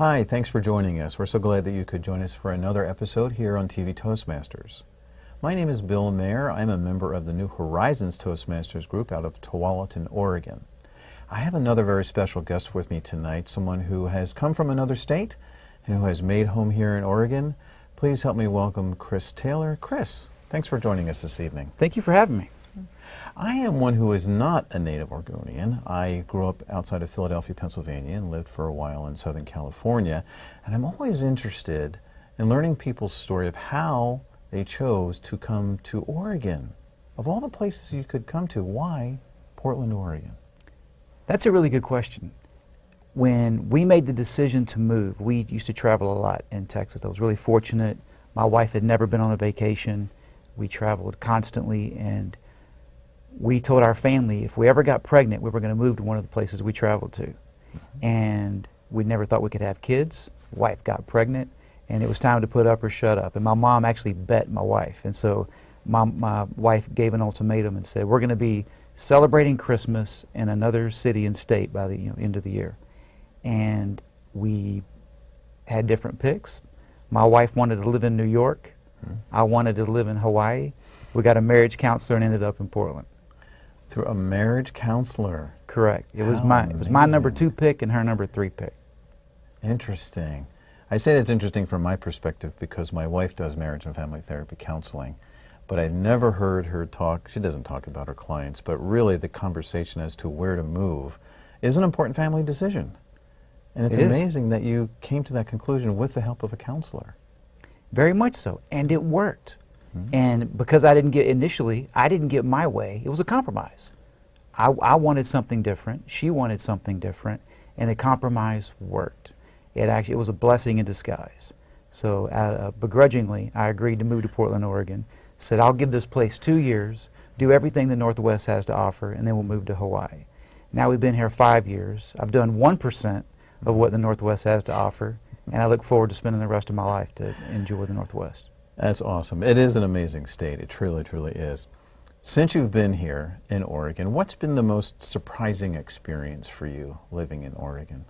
Hi, thanks for joining us. We're so glad that you could join us for another episode here on TV Toastmasters. My name is Bill Maher. I'm a member of the New Horizons Toastmasters group out of Tualatin, Oregon. I have another very special guest with me tonight, someone who has come from another state and who has made home here in Oregon. Please help me welcome Chris Taylor. Chris, thanks for joining us this evening. Thank you for having me. I am one who is not a native Oregonian. I grew up outside of Philadelphia, Pennsylvania, and lived for a while in Southern California. And I'm always interested in learning people's story of how they chose to come to Oregon. Of all the places you could come to, why Portland, Oregon? That's a really good question. When we made the decision to move, we used to travel a lot in Texas. I was really fortunate. My wife had never been on a vacation. We traveled constantly, and we told our family if we ever got pregnant, we were going to move to one of the places we traveled to. And we never thought we could have kids. Wife got pregnant, and it was time to put up or shut up. And my mom actually bet my wife. And so my wife gave an ultimatum and said, we're going to be celebrating Christmas in another city and state by the end of the year. And we had different picks. My wife wanted to live in New York. I wanted to live in Hawaii. We got a marriage counselor and ended up in Portland. Through a marriage counselor? Correct. It was my number 2 pick and her number 3 pick. Interesting. I say that's interesting from my perspective because my wife does marriage and family therapy counseling, but I've never heard her talk. She doesn't talk about her clients, but really the conversation as to where to move is an important family decision. And it's amazing that you came to that conclusion with the help of a counselor. Very much so, and it worked. And because I didn't get my way, it was a compromise. I wanted something different, she wanted something different, and the compromise worked. It was a blessing in disguise. So begrudgingly, I agreed to move to Portland, Oregon, said I'll give this place 2 years, do everything the Northwest has to offer, and then we'll move to Hawaii. Now we've been here 5 years. I've done 1% of what the Northwest has to offer, and I look forward to spending the rest of my life to enjoy the Northwest. That's awesome. It is an amazing state. It truly, truly is. Since you've been here in Oregon, what's been the most surprising experience for you living in Oregon?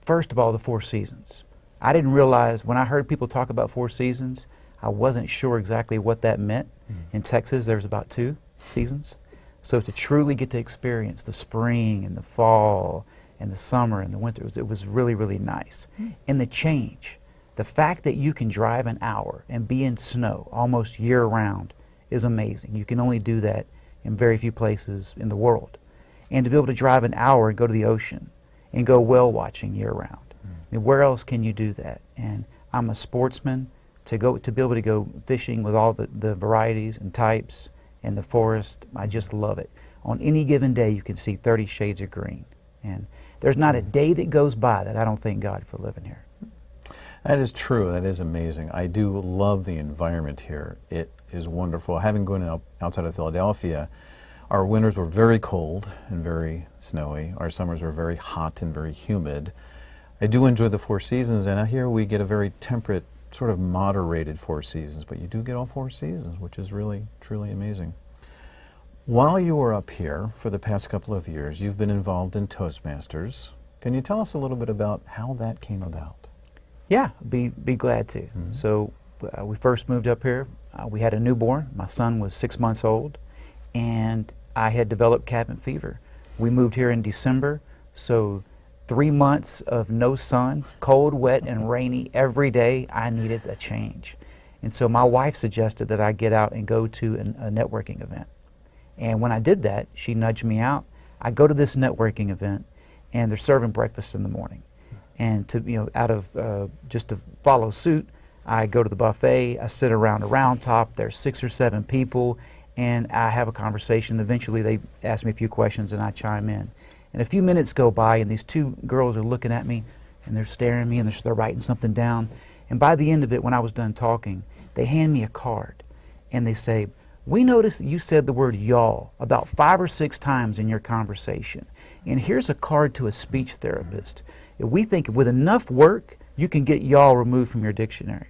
First of all, the 4 seasons. I didn't realize, when I heard people talk about 4 seasons, I wasn't sure exactly what that meant. In Texas, there's about 2 seasons. So to truly get to experience the spring and the fall and the summer and the winter, it was really, really nice. And the change, the fact that you can drive an hour and be in snow almost year-round is amazing. You can only do that in very few places in the world. And to be able to drive an hour and go to the ocean and go whale watching year-round. I mean, where else can you do that? And I'm a sportsman. To be able to go fishing with all the varieties and types and the forest, I just love it. On any given day, you can see 30 shades of green. And there's not a day that goes by that I don't thank God for living here. That is true. That is amazing. I do love the environment here. It is wonderful. Having gone outside of Philadelphia, our winters were very cold and very snowy. Our summers were very hot and very humid. I do enjoy the 4 seasons, and out here we get a very temperate, sort of moderated 4 seasons, but you do get all 4 seasons, which is really, truly amazing. While you were up here for the past couple of years, you've been involved in Toastmasters. Can you tell us a little bit about how that came about? Yeah, be glad to. So we first moved up here. We had a newborn. My son was 6 months old, and I had developed cabin fever. We moved here in December, so 3 months of no sun, cold, wet, and rainy every day. I needed a change. And so my wife suggested that I get out and go to a networking event. And when I did that, she nudged me out. I go to this networking event, and they're serving breakfast in the morning. And just to follow suit, I go to the buffet, I sit around a round top, there's 6 or 7 people, and I have a conversation. Eventually they ask me a few questions and I chime in. And a few minutes go by and these 2 girls are looking at me and they're staring at me and they're writing something down. And by the end of it, when I was done talking, they hand me a card and they say, we noticed that you said the word y'all about 5 or 6 times in your conversation. And here's a card to a speech therapist. We think with enough work, you can get y'all removed from your dictionary,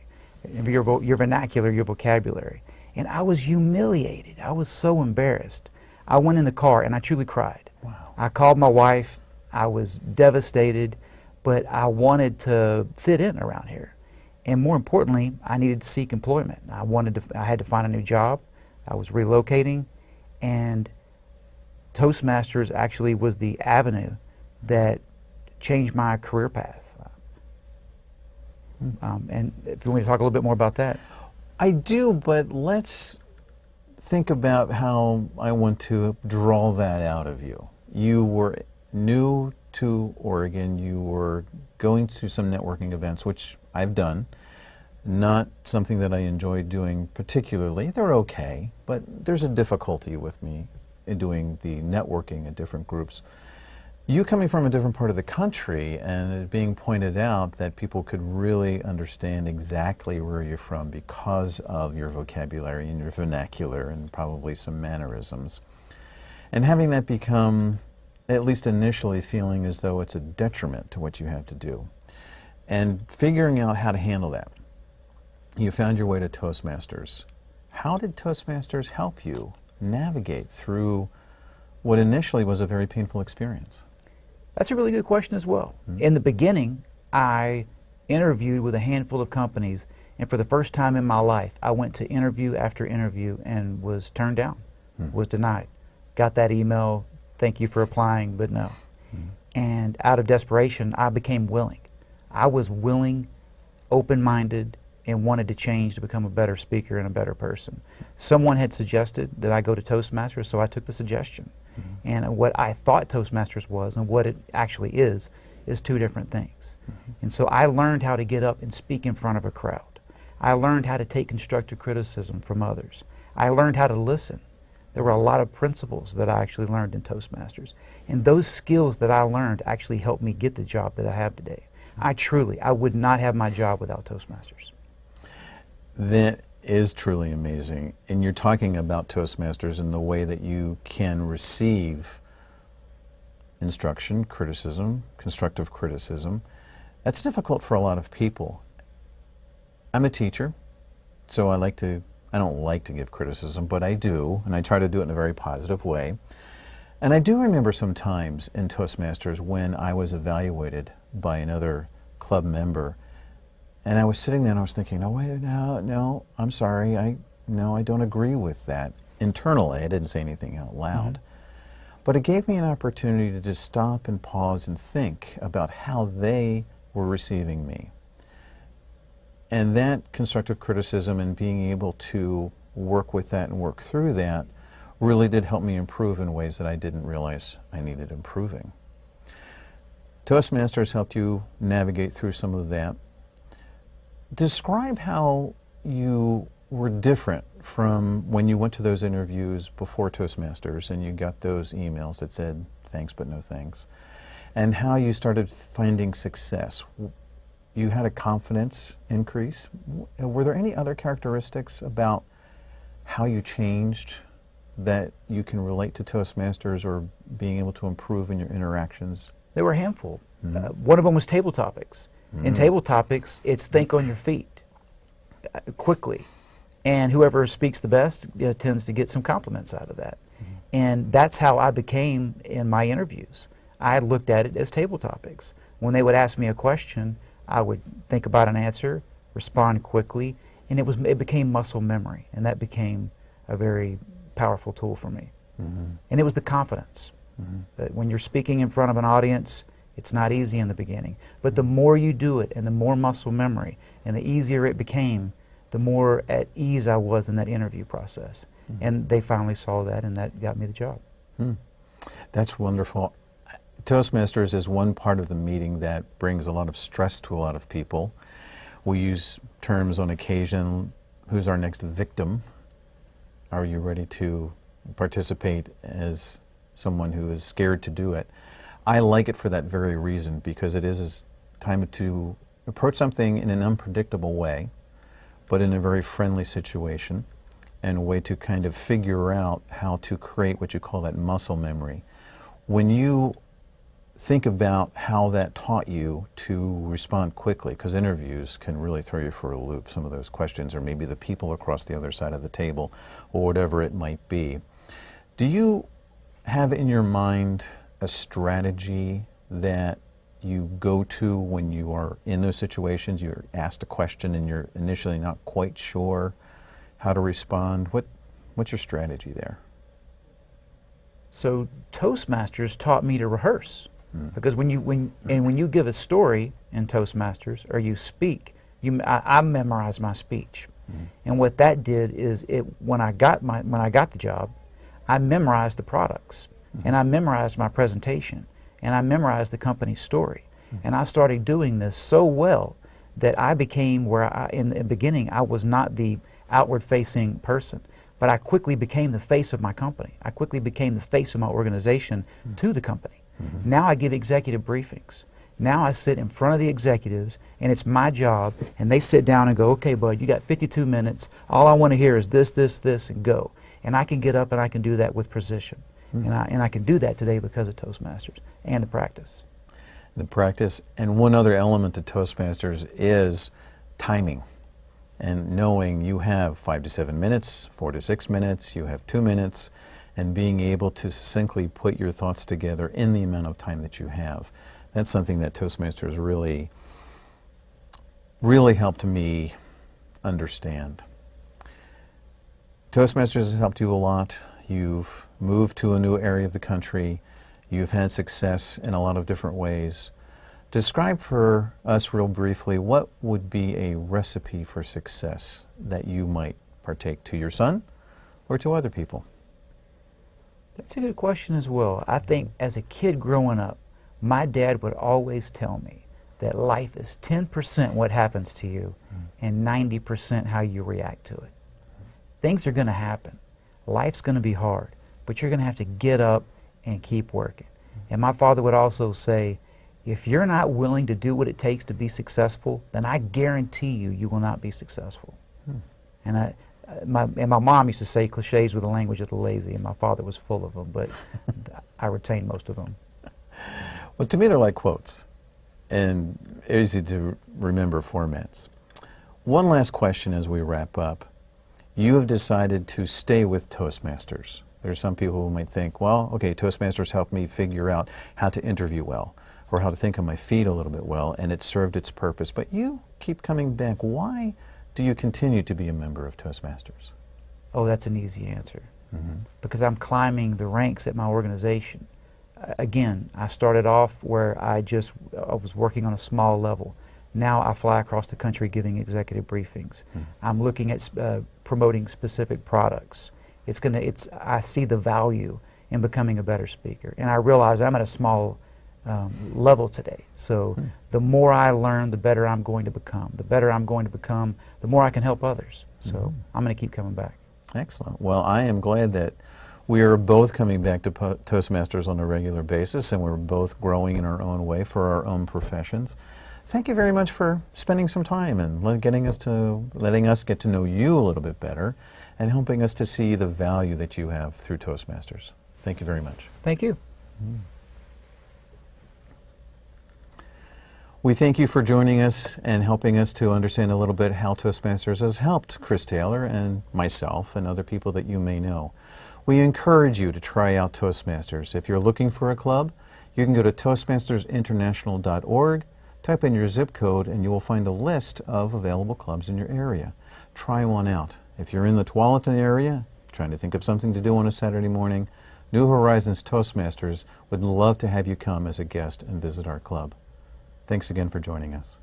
your vernacular, your vocabulary. And I was humiliated. I was so embarrassed. I went in the car and I truly cried. Wow. I called my wife. I was devastated. but I wanted to fit in around here. And more importantly, I needed to seek employment. I had to find a new job. I was relocating, and Toastmasters actually was the avenue that changed my career path. And if you want me to talk a little bit more about that. I do, but let's think about how I want to draw that out of you. You were new to Oregon. You were going to some networking events, which I've done. Not something that I enjoy doing particularly. They're okay, but there's a difficulty with me in doing the networking in different groups. You coming from a different part of the country and it being pointed out that people could really understand exactly where you're from because of your vocabulary and your vernacular and probably some mannerisms. And having that become, at least initially, feeling as though it's a detriment to what you have to do. And figuring out how to handle that. You found your way to Toastmasters. How did Toastmasters help you navigate through what initially was a very painful experience? That's a really good question as well. In the beginning, I interviewed with a handful of companies, and for the first time in my life, I went to interview after interview and was turned down, was denied. Got that email, thank you for applying, but no. And out of desperation, I became willing. I was willing, open-minded, and wanted to change to become a better speaker and a better person. Someone had suggested that I go to Toastmasters, so I took the suggestion. And what I thought Toastmasters was and what it actually is two different things. And so I learned how to get up and speak in front of a crowd. I learned how to take constructive criticism from others. I learned how to listen. There were a lot of principles that I actually learned in Toastmasters. And those skills that I learned actually helped me get the job that I have today. I would not have my job without Toastmasters. That is truly amazing. And you're talking about Toastmasters and the way that you can receive instruction, criticism, constructive criticism. That's difficult for a lot of people. I'm a teacher, so I don't like to give criticism, but I do, and I try to do it in a very positive way. And I do remember some times in Toastmasters when I was evaluated by another club member. And I was sitting there and I was thinking, no, I'm sorry, I don't agree with that. Internally, I didn't say anything out loud. But it gave me an opportunity to just stop and pause and think about how they were receiving me. And that constructive criticism and being able to work with that and work through that really did help me improve in ways that I didn't realize I needed improving. Toastmasters helped you navigate through some of that. Describe how you were different from when you went to those interviews before Toastmasters and you got those emails that said thanks but no thanks, and how you started finding success. You had a confidence increase. Were there any other characteristics about how you changed that you can relate to Toastmasters or being able to improve in your interactions? There were a handful. One of them was table topics. In table topics, it's think on your feet quickly. And whoever speaks the best tends to get some compliments out of that. And that's how I became in my interviews. I looked at it as table topics. When they would ask me a question, I would think about an answer, respond quickly, and it became muscle memory. And that became a very powerful tool for me. And it was the confidence. That when you're speaking in front of an audience, it's not easy in the beginning. But the more you do it and the more muscle memory and the easier it became, the more at ease I was in that interview process. And they finally saw that, and that got me the job. That's wonderful. Toastmasters is one part of the meeting that brings a lot of stress to a lot of people. We use terms on occasion, who's our next victim? Are you ready to participate as someone who is scared to do it? I like it for that very reason, because it is time to approach something in an unpredictable way, but in a very friendly situation, and a way to kind of figure out how to create what you call that muscle memory. When you think about how that taught you to respond quickly, because interviews can really throw you for a loop, some of those questions, or maybe the people across the other side of the table, or whatever it might be. Do you have in your mind a strategy that you go to when you are in those situations? You're asked a question and you're initially not quite sure how to respond. What's your strategy there? So Toastmasters taught me to rehearse, because when you give a story in Toastmasters or you speak, I memorize my speech, and what that did is when I got the job, I memorized the products, and I memorized my presentation, and I memorized the company's story, and I started doing this so well that I became in the beginning I was not the outward-facing person. But I quickly became the face of my company. I quickly became the face of my organization to the company. Now I give executive briefings. Now I sit in front of the executives, and it's my job, and they sit down and go, okay, bud, you got 52 minutes. All I want to hear is this, this, this, and go. And I can get up and I can do that with precision. And I can do that today because of Toastmasters and the practice. The practice, and one other element of Toastmasters is timing. And knowing you have 5 to 7 minutes, 4 to 6 minutes, you have 2 minutes, and being able to succinctly put your thoughts together in the amount of time that you have. That's something that Toastmasters really helped me understand. Toastmasters has helped you a lot. You've moved to a new area of the country. You've had success in a lot of different ways. Describe for us real briefly what would be a recipe for success that you might partake to your son or to other people. That's a good question as well. I think as a kid growing up, my dad would always tell me that life is 10% what happens to you and 90% how you react to it. Things are going to happen. Life's going to be hard, but you're going to have to get up and keep working. And my father would also say, if you're not willing to do what it takes to be successful, then I guarantee you will not be successful. And my mom used to say cliches with the language of the lazy, and my father was full of them, but I retained most of them. Well, to me they're like quotes, and easy to remember formats. One last question as we wrap up. You have decided to stay with Toastmasters. There's some people who might think, well, okay, Toastmasters helped me figure out how to interview well, or how to think on my feet a little bit well, and it served its purpose. But you keep coming back. Why do you continue to be a member of Toastmasters? Oh, that's an easy answer. Because I'm climbing the ranks at my organization. Again, I started off where I was working on a small level. Now I fly across the country giving executive briefings. I'm looking at promoting specific products. I see the value in becoming a better speaker, and I realize I'm at a small level today. So the more I learn, the better I'm going to become. The better I'm going to become, the more I can help others. So I'm going to keep coming back. Excellent. Well, I am glad that we are both coming back to Toastmasters on a regular basis, and we're both growing in our own way for our own professions. Thank you very much for spending some time and letting us get to know you a little bit better and helping us to see the value that you have through Toastmasters. Thank you very much. Thank you. We thank you for joining us and helping us to understand a little bit how Toastmasters has helped Chris Taylor and myself and other people that you may know. We encourage you to try out Toastmasters. If you're looking for a club, you can go to toastmastersinternational.org, type in your zip code, and you will find a list of available clubs in your area. Try one out. If you're in the Tualatin area, trying to think of something to do on a Saturday morning, New Horizons Toastmasters would love to have you come as a guest and visit our club. Thanks again for joining us.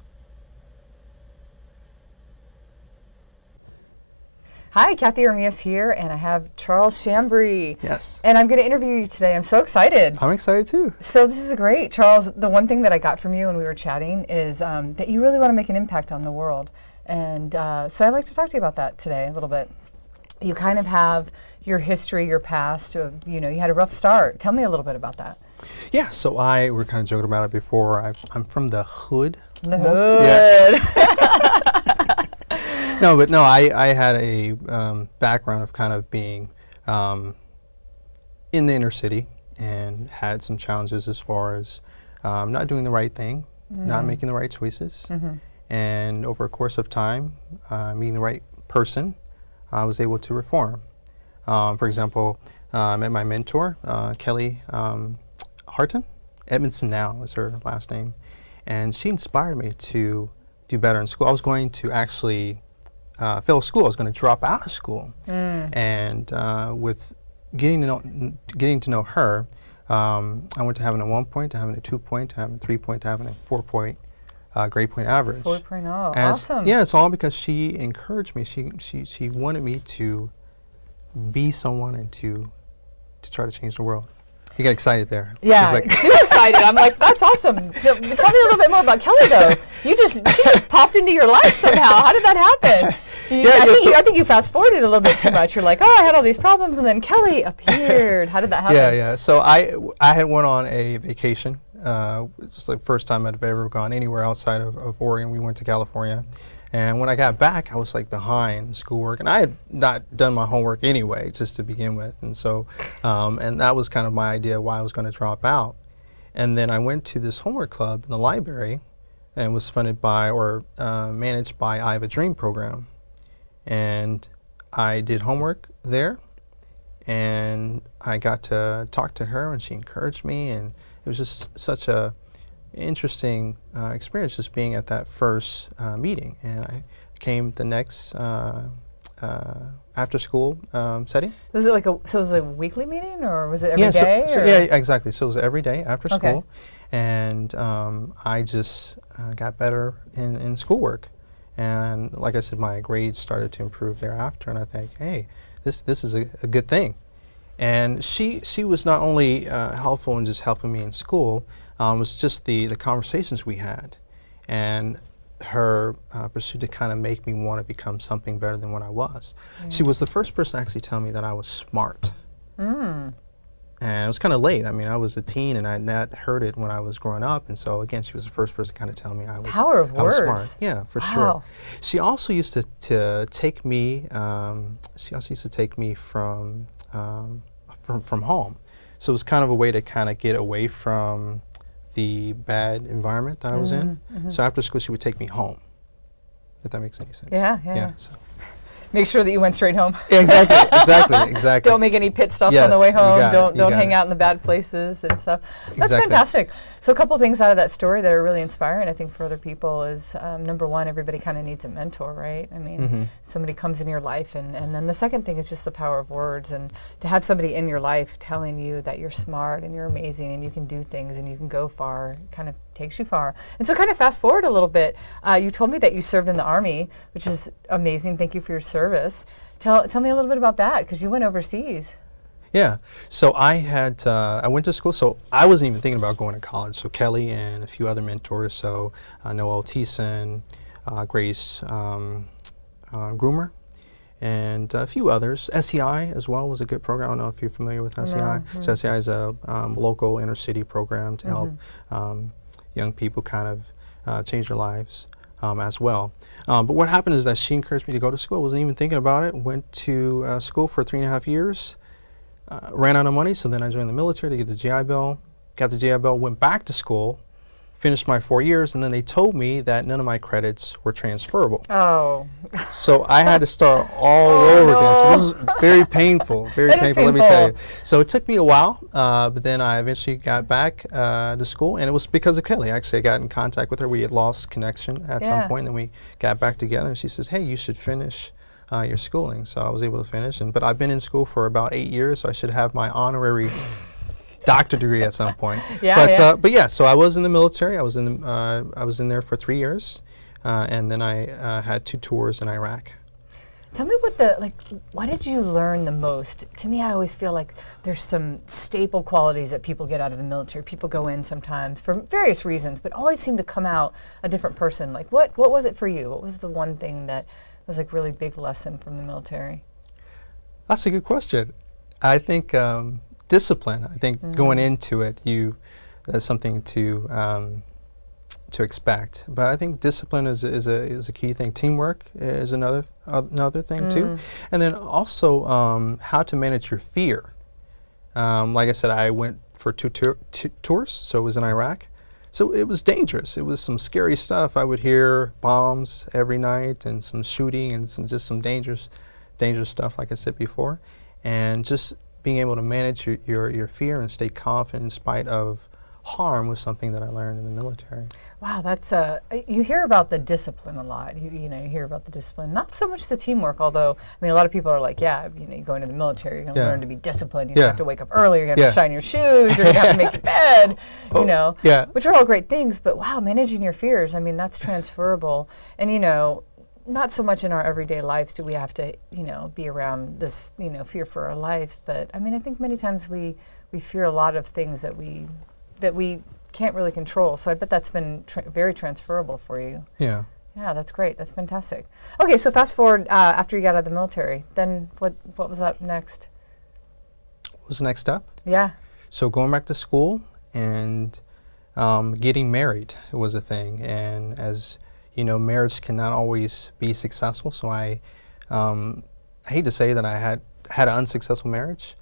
Hi, Cathey Armillas here, and I have Charles Shambry. Yes. And I'm going to interview you today. I'm so excited. I'm excited too. So this is great. Charles, the one thing that I got from you when we were chatting is that you really want to make an impact on the world. And so I'd like to talk to you about that today a little bit. You kind of have your history, your past, you had a rough start. Tell me a little bit about that. Yeah, so we're kind of joking about it before. I'm from the hood. The almost. hood. Yeah. No, I had a background of kind of being in the inner city and had some challenges as far as not doing the right thing, not making the right choices. And over a course of time, meeting the right person, I was able to reform. For example, I met my mentor, Kelly Harton. Edmondson now is her last name. and she inspired me to do better in school. I was going to actually fail school. I was going to drop out of school, and with getting to know her, I went to having a 1 point, to having a 2 point, to having a 3 point, to having a 4 point grade point average. 4.0, And awesome. yeah, it's all because she encouraged me. She wanted me to be someone and to try to change the world. You got excited there. Yeah, Like super excited. I'm like, that's awesome. So, tell me a little bit more about Kelly, though. She just popped into your life somehow. How did that happen? I think you fast forwarded a little bit too much. You're like, oh, I had all these problems, and then Kelly appeared. How did that happen? Yeah. So I had went on a vacation. Just the first time I'd ever gone anywhere outside of Oregon. We went to California. And when I got back, I was like behind schoolwork, and I had not done my homework anyway, just to begin with. And so, and that was kind of my idea why I was going to drop out. And then I went to this homework club in the library, and was funded by or managed by I Have a Dream program. And I did homework there, and I got to talk to her, and she encouraged me, and it was just such a interesting experience just being at that first meeting. And I came the next after school setting. Was it so it was a weekly meeting, or was it every day? Yeah, exactly. So it was every day after Okay. school. And I just got better in schoolwork. And like I said, my grades started to improve thereafter. And I think, hey, this is a good thing. And she was not only helpful in just helping me in school, it was just the conversations we had, and her pursuit to kind of make me want to become something better than what I was. She was the first person to actually tell me that I was smart. And it was kind of late. I mean, I was a teen, and I had not heard it when I was growing up. And so, again, she was the first person to kind of tell me I was Power of I was words. smart. Yeah, for Wow. sure. She also used to take me. She also used to take me from home. So it was kind of a way to kind of get away from the bad environment that I was in. So after school, she would take me home, if that makes any sense. Yeah. So. Make sure that you went straight home. Exactly. Don't make any pit stops Yes, on the way you home. got it, you Don't got hang it. out in the bad places and stuff. That's Exactly. fantastic. So a couple things out of that story that are really inspiring, I think, for other people is, number one, everybody kind of needs a mentor, right? I mean, somebody comes into your life, and then the second thing is just the power of words, and to have somebody in your life telling you that you're smart and you're amazing and you can do things and you can go far kind of takes you far. And so kind of fast forward a little bit, you told me that you served in the Army, which is amazing. Thank you for your service. Tell me a little bit about that, because you went overseas. Yeah. So I went to school, so I wasn't even thinking about going to college. So Kelly and a few other mentors, so Noel Thiessen, Grace Groomer, and a few others. SEI as well was a good program. I don't know if you're familiar with SEI. So SEI is a local inner city program to help young people kind of change their lives as well. But what happened is that she encouraged me to go to school. I wasn't even thinking about it. Went to school for 3.5 years. Ran out of money, so then I joined the military to get the GI Bill. Got the GI Bill, went back to school, finished my 4 years, and then they told me that none of my credits were transferable. Oh. So I had to start all over again. So this is very painful, very That is painful, let me tell you. painful. So it took me a while, but then I eventually got back to school, and it was because of Kelly. Actually, I got in contact with her. We had lost connection at some point, and then we got back together, and she says, hey, you should finish your schooling. So I was able to finish, but I've been in school for about 8 years, so I should have my honorary doctorate degree at some point. But yeah, so I was in the military. I was in there for 3 years, and then I had 2 tours in Iraq. Tell me what did you learn the most? To me, I always feel like there's some staple qualities that people get out of the military. People go in sometimes for various reasons, but always seem to come out a different person. Like, what was it for you? What was the one thing that was like really big lesson from the military? That's a good question. I think discipline. I think going into it, that's something to expect. But I think discipline is a key thing. Teamwork is another thing too, and then also how to manage your fear. Like I said, I went for 2 tours, so it was in Iraq. So it was dangerous. It was some scary stuff. I would hear bombs every night and some shooting and some dangerous stuff, like I said before. And just being able to manage your fear and stay confident in spite of harm was something that I learned in the military. Wow, that's you hear about the discipline a lot. You know, you hear about the discipline, not so much the teamwork. Although, I mean, a lot of people are like, yeah, you know, you go into the military, you're going to learn to be disciplined. You have to wake up early. You're going to have to shine your shoes. You're going to have to make your bed. You know, which are all great things. But wow, managing your fears. I mean, that's transferable. And you know, not so much in our everyday lives do we have to, you know, be around this, you know, fear for our life. But I mean, I think many times we fear a lot of things that we can't really control. So I bet that's been very transferable for you. Yeah. Yeah, that's great. That's fantastic. Okay, so fast forward after you got out of the military, then what was up next? What was the next step? Yeah. So going back to school and getting married was a thing. And as you know, marriage cannot always be successful. So I hate to say that I had an unsuccessful marriage,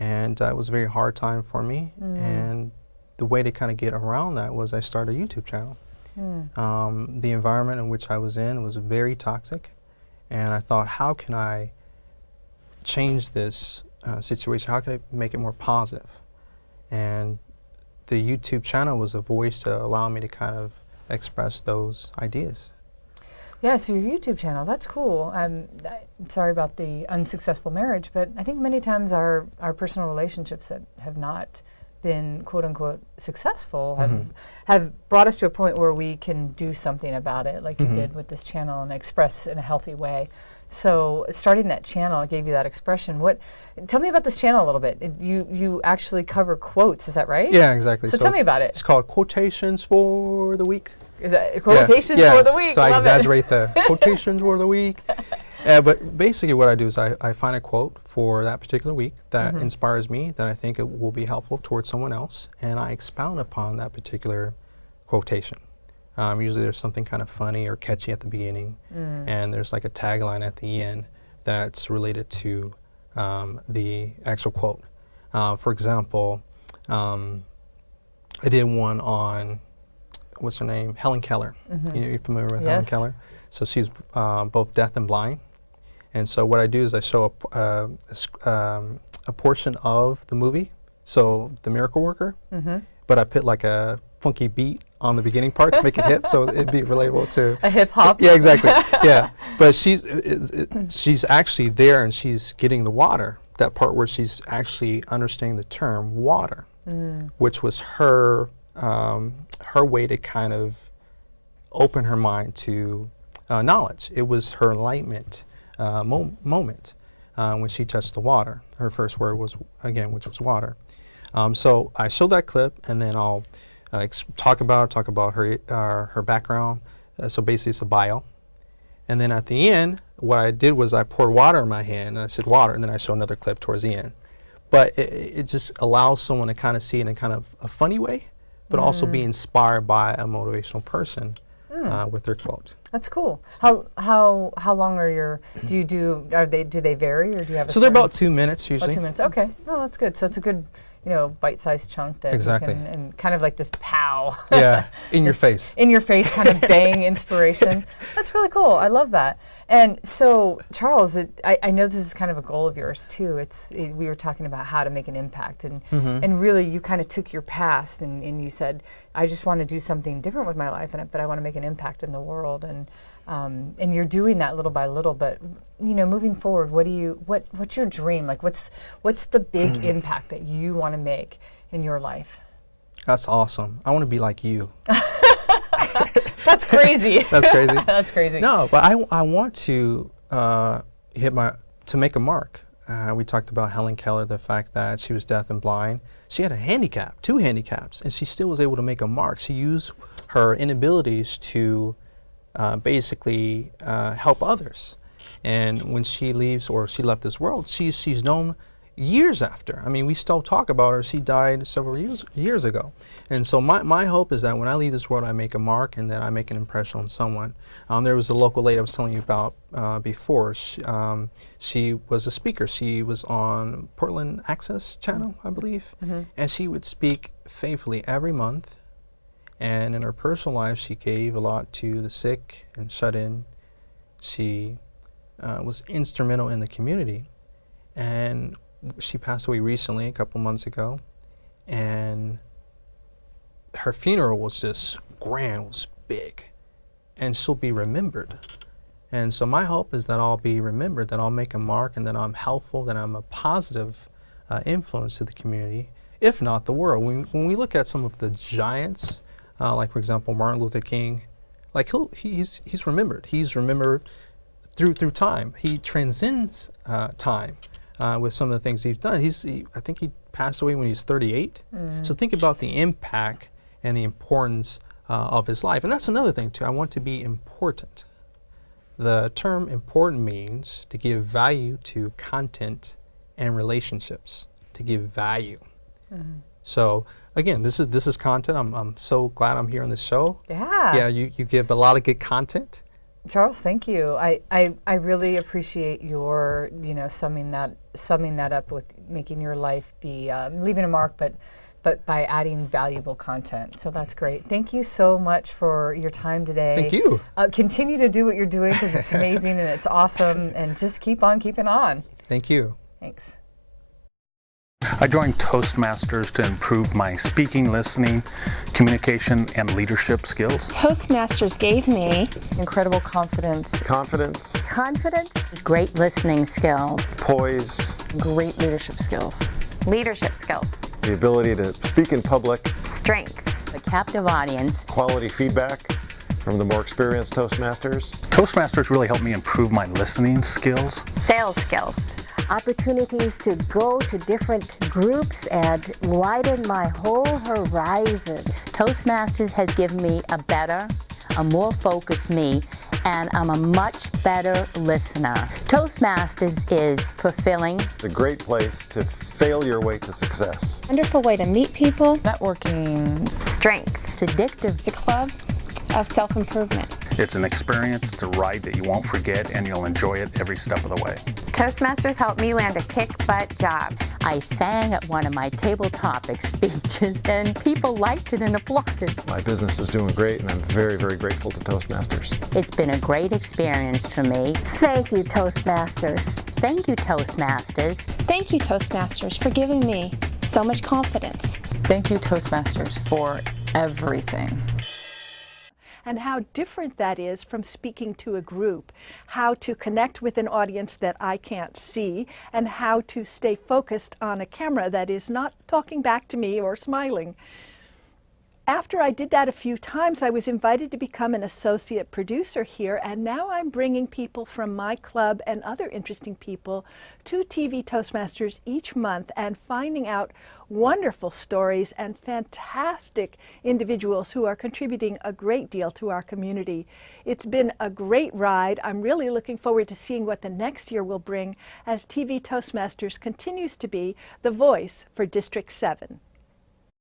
and it was a very hard time for me. And the way to kind of get around that was I started a YouTube channel. The environment in which I was in was very toxic, and I thought, how can I change this situation? How can I make it more positive? And the YouTube channel was a voice to allow me to kind of express those ideas. Yeah, so your YouTube channel, that's cool. I'm sorry about the unsuccessful marriage, but I think many times our personal relationships that have not been quote unquote successful have brought us to a point where we can do something about it, like you did with this channel, and express in a healthy way. So starting that channel gave you that expression. Tell me about this channel a little bit. You actually cover quotes, is that right? Yeah, exactly. So tell me about it. It's called Quotations for the Week. Is that quotations for the week? So I exaggerate the quotations for the week. But basically what I do is I find a quote for that particular week that inspires me, that I think it will be helpful towards someone else, and I expound upon that particular quotation. Usually there's something kind of funny or catchy at the beginning, and there's like a tagline at the end that's related to the actual quote. For example, I did one on, what's her name? Helen Keller. You're familiar with Helen Keller? So she's both deaf and blind. And so what I do is I show a portion of the movie, so The Miracle Worker, but I put like a funky beat on the beginning part to make it hip, so it'd be relatable to a hip hop. Yeah, exactly. Yeah, but she's actually there, and she's getting the water. That part where she's actually understanding the term water, which was her way to kind of open her mind to knowledge. It was her enlightenment moment when she touched the water. Her first word was, again, which was water. So I show that clip, and then I'll talk about her background. So basically it's a bio. And then at the end, what I did was I poured water in my hand, and I said water, and then I show another clip towards the end. But it just allows someone to kind of see it in kind of a funny way, but also be inspired by a motivational person with their quote. That's cool. How long are do they vary, or do you have So they're about 2 minutes usually. About 2 minutes, okay. No, that's good. So it's a good, bite-sized chunk that you can, and kind of like this pow. Yeah, in your face. In your face kind of bang inspiration. That's really cool. I love that. And so, Charles, I know this is kind of a goal of yours too. We were talking about how to make an impact, and really you kind of took your past and you said, I just want to do something different with my life, but I want to make an impact in the world. And you're doing that little by little, but moving forward, what's your dream? Like what's the big impact that you want to make in your life? That's awesome. I want to be like you. That's crazy. That's crazy. That's crazy. No, but I want to make a mark. We talked about Helen Keller, the fact that she was deaf and blind. She had a handicap, 2 handicaps, and she still was able to make a mark. She used her inabilities to basically help others. And when she leaves, or she left this world, she's known years after. I mean, we still talk about her. She died several years ago. And so my hope is that when I leave this world, I make a mark and that I make an impression on someone. There was a local lady I was telling you about before. She was a speaker. She was on Portland Access Channel, I believe. And she would speak faithfully every month. And in her personal life, she gave a lot to the sick and shut in. She was instrumental in the community. And she passed away recently, a couple months ago. And her funeral was just grand, was big, and she'll be remembered. And so my hope is that I'll be remembered, that I'll make a mark, and that I'm helpful, that I'm a positive influence to the community, if not the world. When we look at some of the giants, like for example Martin Luther King, like he's remembered. He's remembered through time. He transcends time with some of the things he's done. I think he passed away when he was 38. So think about the impact and the importance of his life. And that's another thing too. I want to be important. The term important means to give value to content and relationships, to give value. So again, this is content. I'm so glad I'm here on the show. Yeah, you give a lot of good content. Charles, thank you. I really appreciate your summing that up with making your life be leaving a mark, but by adding valuable content. So that's great. Thank you so much for your time today. Thank you. Continue to do what you're doing because it's amazing and it's awesome, and just keep on keeping on. Thank you. Thanks. I joined Toastmasters to improve my speaking, listening, communication, and leadership skills. Toastmasters gave me incredible confidence, confidence, great listening skills, poise, great leadership skills, the ability to speak in public, strength, a captive audience, quality feedback from the more experienced Toastmasters. Toastmasters really helped me improve my listening skills. sales skills, opportunities to go to different groups and widen my whole horizon. Toastmasters has given me a more focused me, and I'm a much better listener. Toastmasters is fulfilling. It's a great place to fail your way to success. Wonderful way to meet people. Networking. Strength. It's addictive. It's a club of self-improvement. It's an experience, it's a ride that you won't forget, and you'll enjoy it every step of the way. Toastmasters helped me land a kick-butt job. I sang at one of my table topic speeches, and people liked it and applauded. My business is doing great, and I'm very, very grateful to Toastmasters. It's been a great experience for me. Thank you, Toastmasters. Thank you, Toastmasters. Thank you, Toastmasters, for giving me so much confidence. Thank you, Toastmasters, for everything. And how different that is from speaking to a group, how to connect with an audience that I can't see, and how to stay focused on a camera that is not talking back to me or smiling. After I did that a few times, I was invited to become an associate producer here, and now I'm bringing people from my club and other interesting people to TV Toastmasters each month and finding out wonderful stories and fantastic individuals who are contributing a great deal to our community. It's been a great ride. I'm really looking forward to seeing what the next year will bring as TV Toastmasters continues to be the voice for District 7.